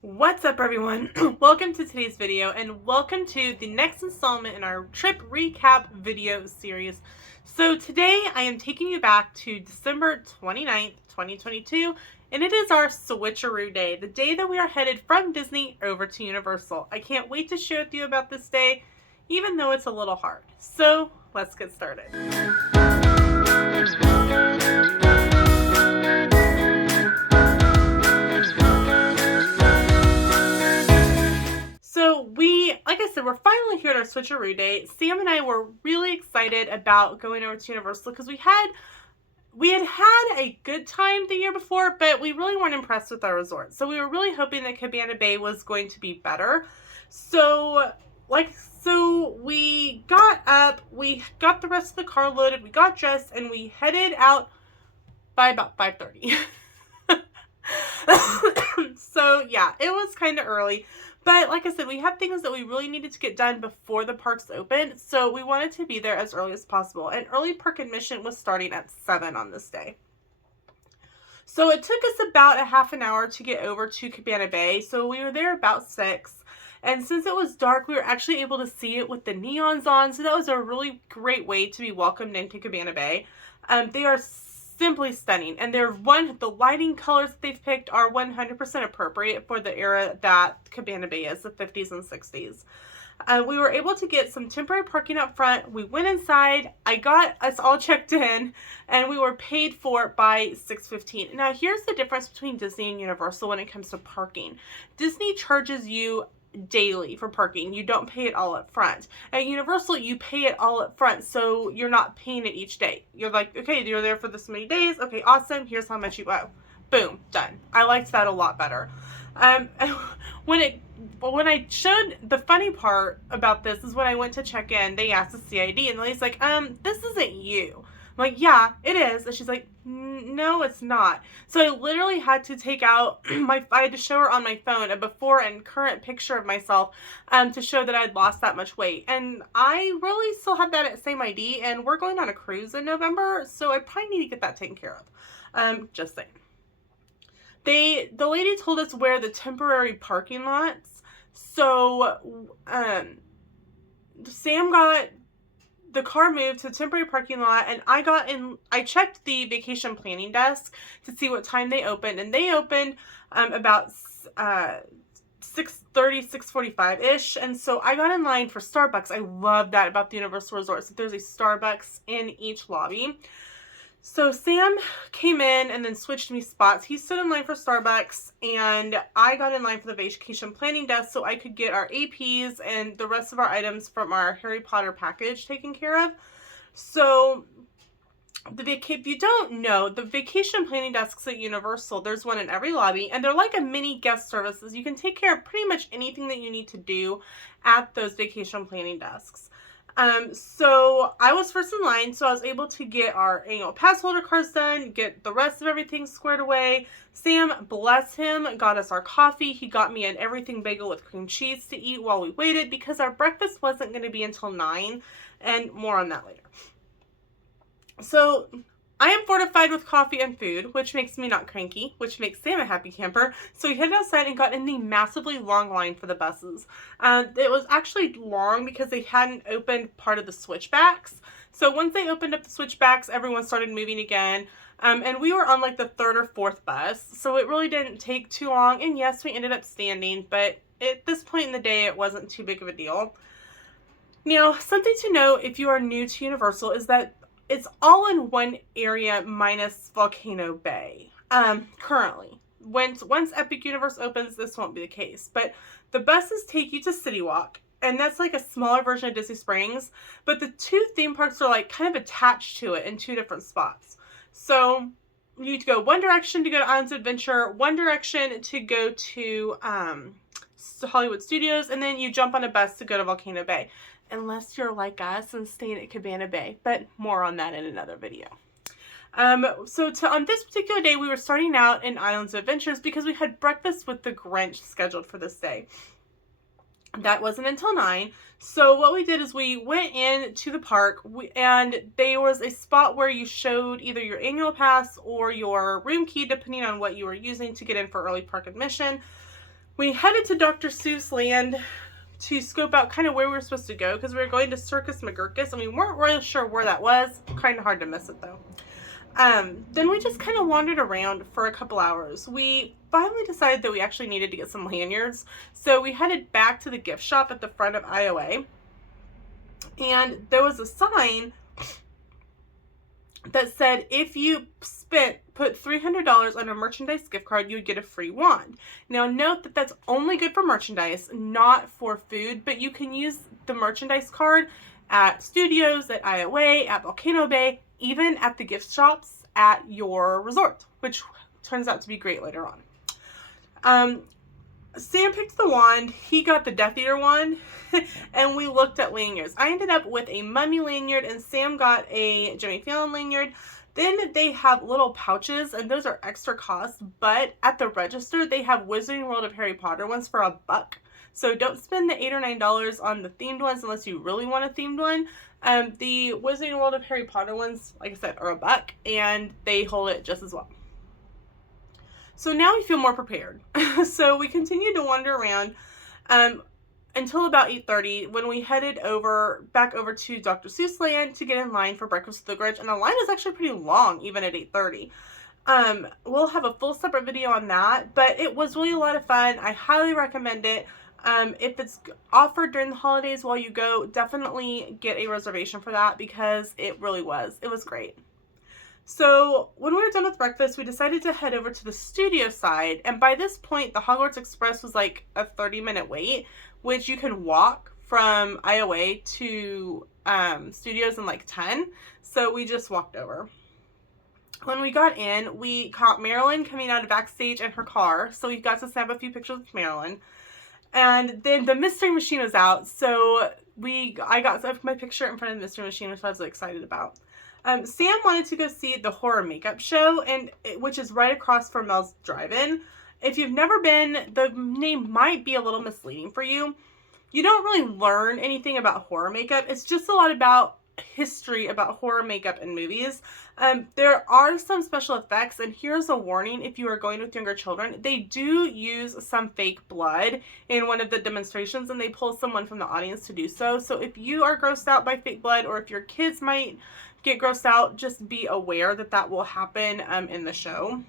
What's up, everyone? Welcome to today's video and welcome to the next installment in our trip recap video series. So today I am taking you back to December 29th, 2022, and it is our switcheroo day, the day that we are headed from Disney over to Universal. I can't wait to share with you about this day, even though it's a little hard. So let's get started. Like I said, we're finally here at our switcheroo day. Sam and I were really excited about going over to Universal because we had a good time the year before, but we really weren't impressed with our resort. So we were really hoping that Cabana Bay was going to be better. So we got up, we got the rest of the car loaded, we got dressed, and we headed out by about 5:30. So yeah, it was kind of early. But like I said, we had things that we really needed to get done before the parks opened, so we wanted to be there as early as possible. And early park admission was starting at 7 on this day. So it took us about a half an hour to get over to Cabana Bay. So we were there about 6. And since it was dark, we were actually able to see it with the neons on. So that was a really great way to be welcomed into Cabana Bay. They are simply stunning, and the lighting colors that they've picked are 100% appropriate for the era that Cabana Bay is, the 50s and 60s. We were able to get some temporary parking up front. We went inside. I got us all checked in, and we were paid for by 6:15. Now, here's the difference between Disney and Universal when it comes to parking. Disney charges you daily for parking. You don't pay it all up front. At Universal, you pay it all up front, so you're not paying it each day. You're like, okay, you're there for this many days. Okay, awesome. Here's how much you owe. Boom, done. I liked that a lot better. When I showed, the funny part about this is when I went to check in, they asked the CID, and the lady's like, this isn't you. I'm like, yeah, it is. And she's like, no, it's not. So I literally had to take out I had to show her on my phone a before and current picture of myself to show that I'd lost that much weight. And I really still have that same ID, and we're going on a cruise in November, so I probably need to get that taken care of. Just saying. The lady told us where the temporary parking lots. So Sam got the car moved to the temporary parking lot, and I checked the vacation planning desk to see what time they opened, and they opened about 6:30, 6:45-ish, and so I got in line for Starbucks. I love that about the Universal Resorts, that there's a Starbucks in each lobby. So Sam came in and then switched me spots. He stood in line for Starbucks, and I got in line for the vacation planning desk so I could get our APs and the rest of our items from our Harry Potter package taken care of. So if you don't know, the vacation planning desks at Universal, there's one in every lobby, and they're like a mini guest services. You can take care of pretty much anything that you need to do at those vacation planning desks. So I was first in line, so I was able to get our annual pass holder cards done, get the rest of everything squared away. Sam, bless him, got us our coffee. He got me an everything bagel with cream cheese to eat while we waited because our breakfast wasn't going to be until 9, and more on that later. So I am fortified with coffee and food, which makes me not cranky, which makes Sam a happy camper. So we headed outside and got in the massively long line for the buses. It was actually long because they hadn't opened part of the switchbacks. So once they opened up the switchbacks, everyone started moving again. And we were on like the 3rd or 4th bus. So it really didn't take too long. And yes, we ended up standing, but at this point in the day, it wasn't too big of a deal. Now, something to note if you are new to Universal is that it's all in one area minus Volcano Bay, currently. Once Epic Universe opens, this won't be the case. But the buses take you to City Walk, and that's like a smaller version of Disney Springs. But the 2 theme parks are like kind of attached to it in 2 different spots. So you need to go one direction to go to Islands of Adventure, one direction to go to Hollywood Studios, and then you jump on a bus to go to Volcano Bay. Unless you're like us and staying at Cabana Bay, but more on that in another video. On this particular day, we were starting out in Islands of Adventures because we had breakfast with the Grinch scheduled for this day. That wasn't until 9. So what we did is we went in to the park, and there was a spot where you showed either your annual pass or your room key, depending on what you were using to get in for early park admission. We headed to Dr. Seuss Land to scope out kind of where we were supposed to go, because we were going to Circus McGurkus, and we weren't really sure where that was. Kind of hard to miss it though. Then we just kind of wandered around for a couple hours. We finally decided that we actually needed to get some lanyards, so we headed back to the gift shop at the front of IOA, and there was a sign that said if you put $300 on a merchandise gift card, you would get a free wand. Now note that that's only good for merchandise, not for food, but you can use the merchandise card at studios, at IOA, at Volcano Bay, even at the gift shops at your resort, which turns out to be great later on. Sam picked the wand, he got the Death Eater wand, and we looked at lanyards. I ended up with a Mummy lanyard, and Sam got a Jimmy Fallon lanyard. Then they have little pouches, and those are extra cost, but at the register, they have Wizarding World of Harry Potter ones for $1. So don't spend the $8 or $9 on the themed ones unless you really want a themed one. The Wizarding World of Harry Potter ones, like I said, are $1, and they hold it just as well. So now we feel more prepared. So we continued to wander around until about 8:30, when we headed back over to Dr. Seuss Land to get in line for Breakfast with the Grinch, and the line was actually pretty long, even at 8:30. We'll have a full separate video on that, but it was really a lot of fun. I highly recommend it. If it's offered during the holidays while you go, definitely get a reservation for that, because it really was. It was great. So when we were done with breakfast, we decided to head over to the studio side, and by this point, the Hogwarts Express was like a 30-minute wait, which you can walk from IOA to studios in like 10, so we just walked over. When we got in, we caught Marilyn coming out of backstage in her car, so we got to snap a few pictures with Marilyn. And then the Mystery Machine was out, so I got my picture in front of the Mystery Machine, which I was excited about. Sam wanted to go see the horror makeup show, which is right across from Mel's Drive-In. If you've never been, the name might be a little misleading for you. You don't really learn anything about horror makeup. It's just a lot about history about horror makeup in movies. There are some special effects, and here's a warning if you are going with younger children. They do use some fake blood in one of the demonstrations, and they pull someone from the audience to do so. So if you are grossed out by fake blood, or if your kids might get grossed out, just be aware that that will happen in the show.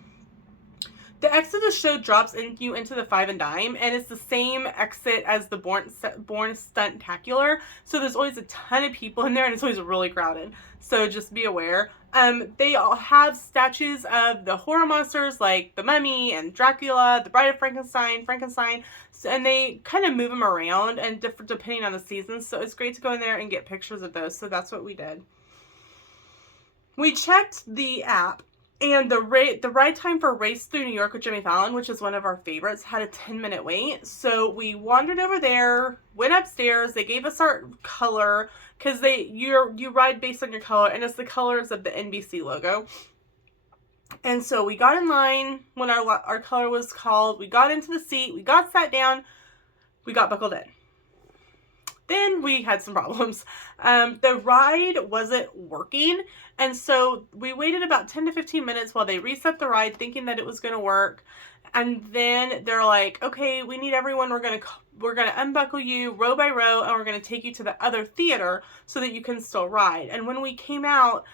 The exit of the show drops you into the Five and Dime, and it's the same exit as the Born Stuntacular. So there's always a ton of people in there, and it's always really crowded. So just be aware. They all have statues of the horror monsters like the Mummy and Dracula, the Bride of Frankenstein, and they kind of move them around and depending on the season. So it's great to go in there and get pictures of those. So that's what we did. We checked the app, and the ride time for Race Through New York with Jimmy Fallon, which is one of our favorites, had a 10-minute wait. So we wandered over there, went upstairs. They gave us our color, because you ride based on your color, and it's the colors of the NBC logo. And so we got in line when our color was called. We got into the seat. We got sat down. We got buckled in. Then we had some problems. The ride wasn't working, and so we waited about 10 to 15 minutes while they reset the ride, thinking that it was going to work. And then they're like, okay, we need everyone. We're going to unbuckle you row by row, and we're going to take you to the other theater so that you can still ride. And when we came out,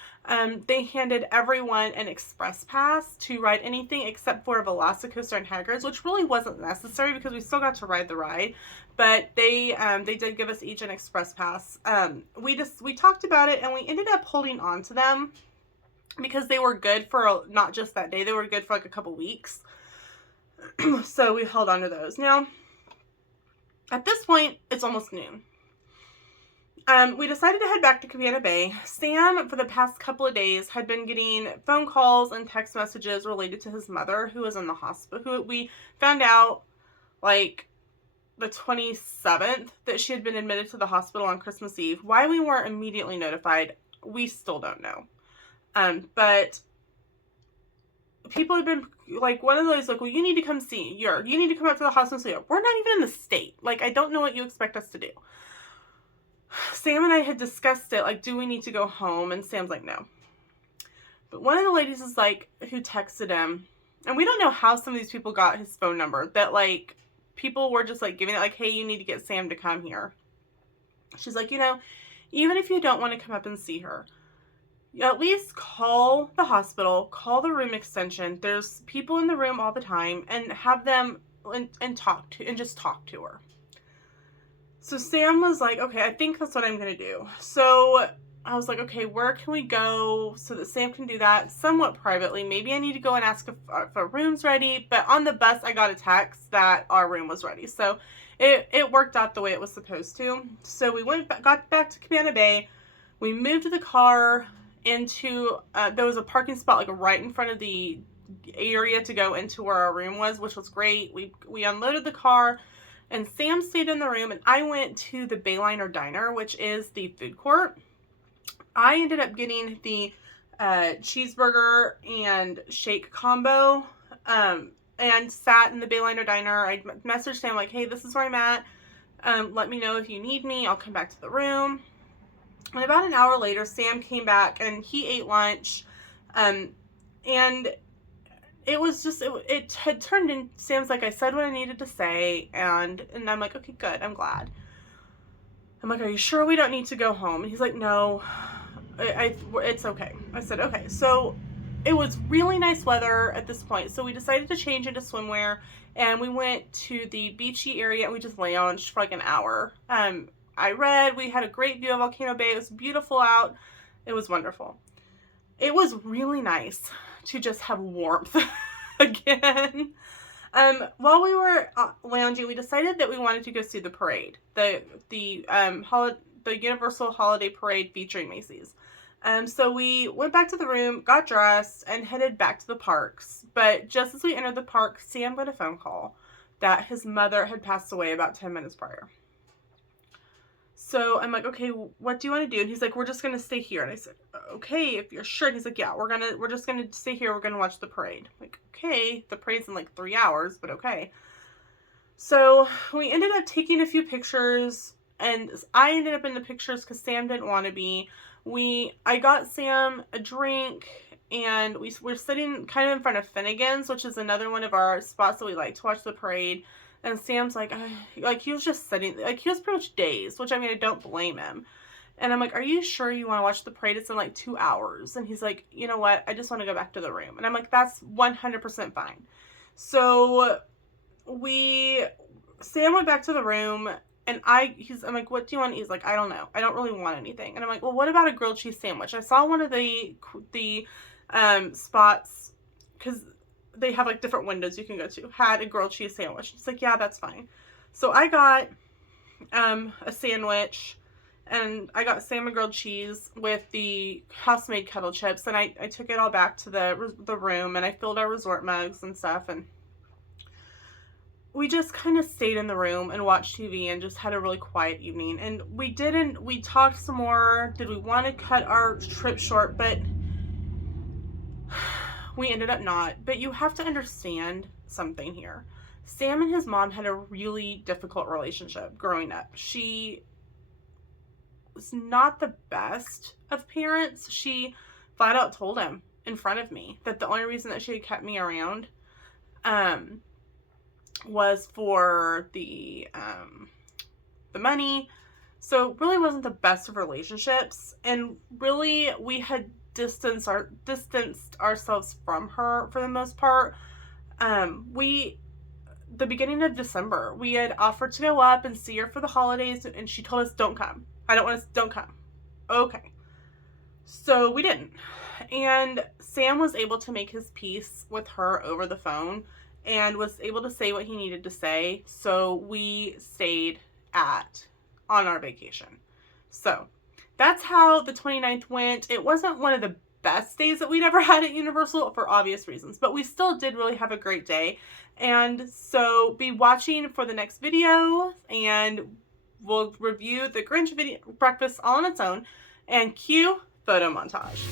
they handed everyone an express pass to ride anything except for Velocicoaster and Hagrid's, which really wasn't necessary because we still got to ride the ride. But they did give us each an express pass. We talked about it, and we ended up holding on to them because they were good for not just that day. They were good for like a couple weeks. So we held on to those. Now, at this point, it's almost noon. We decided to head back to Cabana Bay. Sam, for the past couple of days, had been getting phone calls and text messages related to his mother, who was in the hospital, who we found out, like, the 27th, that she had been admitted to the hospital on Christmas Eve. Why we weren't immediately notified, we still don't know. But people have been, like, one of those, like, well, you need to come see. You need to come out to the hospital and see her. We're not even in the state. Like, I don't know what you expect us to do. Sam and I had discussed it, like, do we need to go home? And Sam's like, no. But one of the ladies is like, who texted him, and we don't know how some of these people got his phone number, that, like, people were just like giving it like, hey, you need to get Sam to come here. She's like, you know, even if you don't want to come up and see her, at least call the hospital, call the room extension. There's people in the room all the time, and have them and just talk to her. So Sam was like, okay, I think that's what I'm going to do. So I was like, okay, where can we go so that Sam can do that somewhat privately? Maybe I need to go and ask if a room's ready. But on the bus, I got a text that our room was ready. So it worked out the way it was supposed to. So we got back to Cabana Bay. We moved the car into, there was a parking spot like right in front of the area to go into where our room was, which was great. We unloaded the car, and Sam stayed in the room, and I went to the Bayliner Diner, which is the food court. I ended up getting the cheeseburger and shake combo, and sat in the Bayliner Diner. I messaged Sam like, hey, this is where I'm at. Let me know if you need me. I'll come back to the room. And about an hour later, Sam came back, and he ate lunch. And it was just, it had turned in, Sam's like, I said what I needed to say, and I'm like, okay, good, I'm glad. I'm like, are you sure we don't need to go home? And he's like, no, it's okay. I said, okay. So it was really nice weather at this point, so we decided to change into swimwear, and we went to the beachy area, and we just lounged for like an hour. I read, we had a great view of Volcano Bay. It was beautiful out. It was wonderful. It was really nice to just have warmth again. While we were lounging, we decided that we wanted to go see the parade, the Universal Holiday Parade featuring Macy's. So we went back to the room, got dressed, and headed back to the parks. But just as we entered the park, Sam got a phone call that his mother had passed away about 10 minutes prior. So I'm like, okay, what do you want to do? And he's like, we're just going to stay here. And I said, okay, if you're sure. And he's like, yeah, we're just going to stay here. We're going to watch the parade. I'm like, okay, the parade's in like 3 hours, but okay. So we ended up taking a few pictures, and I ended up in the pictures because Sam didn't want to be. I got Sam a drink, and we're sitting kind of in front of Finnegan's, which is another one of our spots that we like to watch the parade. And Sam's like he was just sitting, like he was pretty much dazed, which I mean, I don't blame him. And I'm like, are you sure you want to watch the parade? It's in like 2 hours. And he's like, you know what? I just want to go back to the room. And I'm like, that's 100% fine. So Sam went back to the room, and I'm like, what do you want? He's like, I don't know. I don't really want anything. And I'm like, well, what about a grilled cheese sandwich? I saw one of the spots, because they have like different windows you can go to, had a grilled cheese sandwich. It's like, yeah, that's fine. So I got a sandwich, and I got Sam a grilled cheese with the house-made kettle chips, and I took it all back to the room, and I filled our resort mugs and stuff, and we just kind of stayed in the room and watched TV and just had a really quiet evening. And we talked some more. Did we want to cut our trip short? But we ended up not. But you have to understand something here. Sam and his mom had a really difficult relationship growing up. She was not the best of parents. She flat out told him in front of me that the only reason that she had kept me around was for the money. So it really wasn't the best of relationships, and really we had distanced ourselves from her for the most part. The beginning of December, we had offered to go up and see her for the holidays, and she told us, don't come. Don't come. Okay. So we didn't. And Sam was able to make his peace with her over the phone and was able to say what he needed to say. So we stayed on our vacation. So that's how the 29th went. It wasn't one of the best days that we'd ever had at Universal for obvious reasons, but we still did really have a great day. And so be watching for the next video, and we'll review the Grinch breakfast all on its own, and cue photo montage.